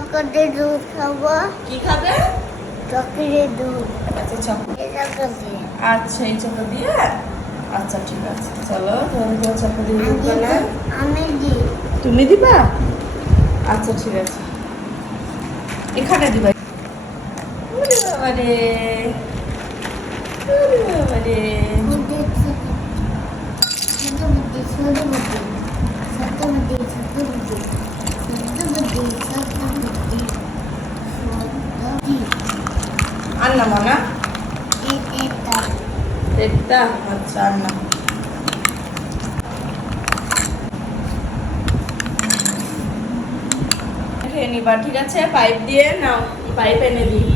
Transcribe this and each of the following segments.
চকলেটের দুধ খাবো। কি খাবে? চকলেটের দুধ। আচ্ছা চকলেট। আচ্ছা এই চকলেট দিয়ে। আচ্ছা ঠিক আছে, চলো তোমার চকলেট দিয়ে দুধ বানাই। আমি দিই। তুমি দিবা? আচ্ছা ঠিক আছে, এখানে দিবা। ওরে বাবা রে, ওরে বাবা রে। আন্না মানা এটা আচ্ছা আন্না। খেয়ে নিবা, ঠিক আছে? পাইপ দিয়ে নাও, পাইপ এনে দিই।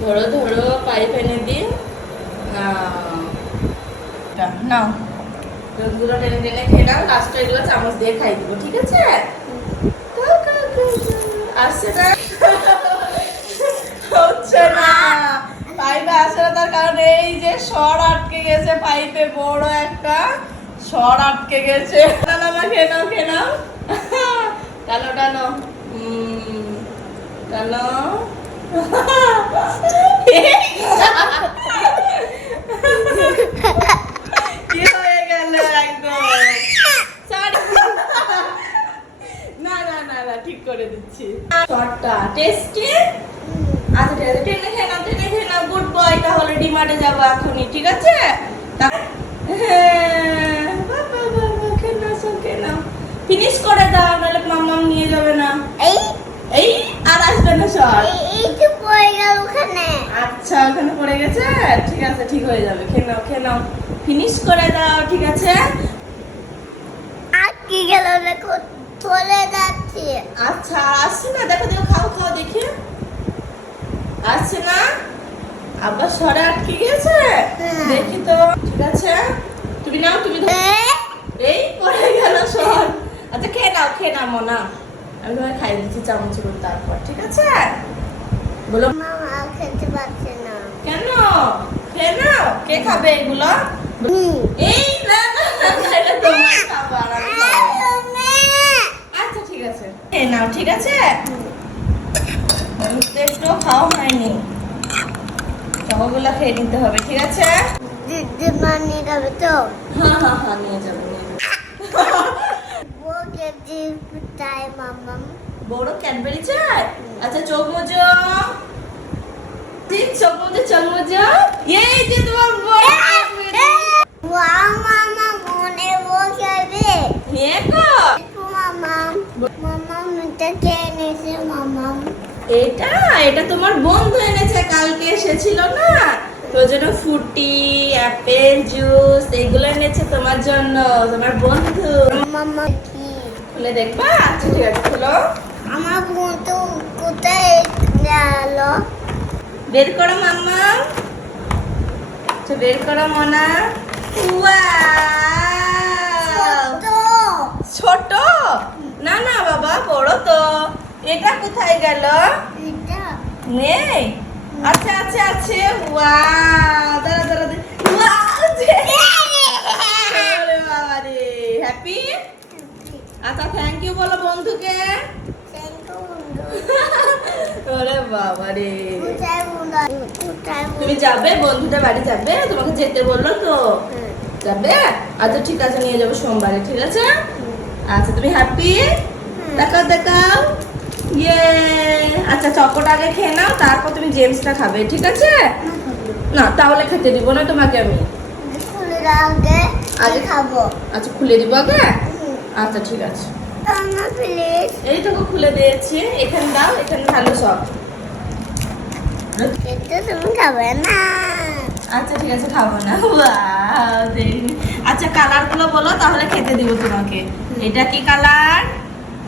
ধরো ধরো, পাইপ এনে দিই। নাও, দুধগুলো টেনে টেনে খেয়ে নাও। লাস্টে এগুলো চামচ দিয়ে খাই দিব, ঠিক আছে? আসছে না, হচ্ছে না, পাইপে আসছে না। তার কারণ এই যে সর আটকে গেছে পাইপে, বড় একটা সর আটকে গেছে। না না না, খেয়ে নাও খেয়ে নাও। টানো টানো, টানো। কি হয়ে গেল একদম? না না না না, ঠিক করে দিচ্ছি। শর্টটা টেস্টি। আচ্ছা ঠিক আছে, টেনে খেয়ে নাও, টেনে খেয়ে নাও। Good boy. তাহলে ডিমার্টে যাবো এখনই, ঠিক আছে? হ্যাঁ, খেয়ে নাও, সব খেয়ে নাও। ফিনিশ করে দাও, নাহলে মাম্মাম নিয়ে যাবে না। এই এই আর আসবে না সর। এই তো পড়ে গেল ওখানে। আচ্ছা ওখানে পড়ে গেছে, ঠিক আছে, ঠিক হয়ে যাবে। খেয়ে নাও খেয়ে নাও, ফিনিশ করে দাও, ঠিক আছে? আটকে গেল, দেখো চলে যাচ্ছে। আচ্ছা আসছে না, দেখো দেখো, খাও খাও দেখি। আসছে না, আবার সরে আটকে গেছে। হ্যাঁ। দেখি তো, ঠিক আছে? তুমি নাও, তুমি এই পড়ে গেল সর। আচ্ছা খেয়ে নাও মোনা, আমি তোমায় খাই দিচ্ছি চামচ করে তারপর, ঠিক আছে? বলো। মামা খেতে পারছে না। কেন? খেয়ে নাও। কে খাবে এগুলো? এই না না না, এটা তোমার খাবার, আমি খাবো। আচ্ছা ঠিক আছে, খেয়ে নাও, ঠিক আছে? একটু খাওয়া হয়নি, সবগুলো খেয়ে নিতে হবে, ঠিক আছে? দিদি বানিয়ে যাবে তো? হ্যাঁ হ্যাঁ হ্যাঁ, নিয়ে যাবো নিয়ে যাবো। ওকে দিদি চাই মামা। বড় ক্যাডবেরি চাই? আচ্ছা চোখ মুজো, চোখ মুজো, চোখ মুজো। এই যে তোমার বড় ক্যাডবেরি। ওয়াও মামা, মনে বসাবে। নিয়ে গো মামা, মামা মিটা খেয়ে নিয়েছে মামা। এটা তোমার বন্ধু এনেছে, কালকে এসেছিল না, তোর জন্য ফ্রুটি, অ্যাপেল জুস এগুলো এনেছে তোমার জন্য, তোমার বন্ধু। মামা কি খুলে দেখবা? আচ্ছা ঠিক আছে, খুলো। আমার বন্ধু কোথায় গেল? বের করো মাম্মা, আচ্ছা বের করো মোনা। ওয়াও, তো ছোট না না বাবা, বড় তো। এটা কোথায় গেল? এটা নেই? আচ্ছা আচ্ছা আছে। ওয়াও, দাঁড়া দাঁড়া, ওয়াও, ওরে বাবা রে, হ্যাপি। আচ্ছা থ্যাংক ইউ বলো বন্ধুকে। ওরে বাবা রে, কোথায় বন্ধু? কোথায় তুমি যাবে বন্ধুদের বাড়ি যাবে? তোমাকে যেতে বললো তো, যাবে? আচ্ছা ঠিক আছে, নিয়ে যাবো সোমবারে, ঠিক আছে? আচ্ছা তুমি হ্যাপি? দেখাও দেখাও, ইয়ে। আচ্ছা চকোটা আগে খেয়ে নাও, তারপর তুমি জেমসটা খাবে, ঠিক আছে? না তাহলে খেতে দিব না তোমাকে আমি। খুলে আগে আগে খাবো। আচ্ছা খুলে দিব আগে? আচ্ছা ঠিক আছে, মামা প্লিজ। এইটুকু খুলে দিয়েছি, এখানে দাও, এখানে ভালো সব। এটা তুমি খাবে না। আচ্ছা ঠিক আছে, খাবো না। ওয়াও, দেখি। আচ্ছা কালার গুলো বলো, তাহলে খেতে দিব তোমাকে। এটা কি কালার?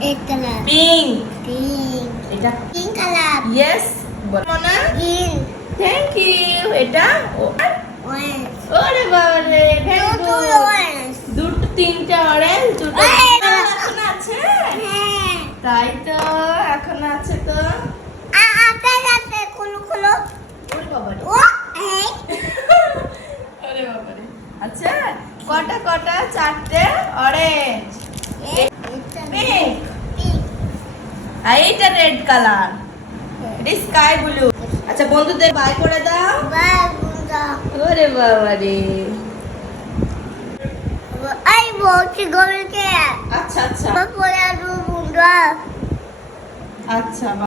এক কালার পিঙ্ক। পিঙ্ক। এটা পিঙ্ক কালার। ইয়েস, বলো না? গ্রিন। Thank you. এটা অরেঞ্জ। ওরে বাবা রে, ভেরি দুটো গুড। অরেঞ্জ। দুটো তিনটা অরেঞ্জ, দুটো এই, এখন আছে। হ্যাঁ। তাই তো, এখন আছে তো। আটা যাচ্ছে, খুলো খুলো। ওরে বাবা রে, ও এই ওরে বাবা রে। আচ্ছা কটা কটা? চারটে অরেঞ্জ, এটা পিঙ্ক, পিঙ্ক। আর এইটা রেড কালার, এটা স্কাই ব্লু। আচ্ছা বন্ধুদের বাই করে দাও। বাই বন্ধুরা। ওরে বাবা রে। এই বলছি গরুকে। আচ্ছা আচ্ছা পরে আসবো বন্ধুরা। আচ্ছা।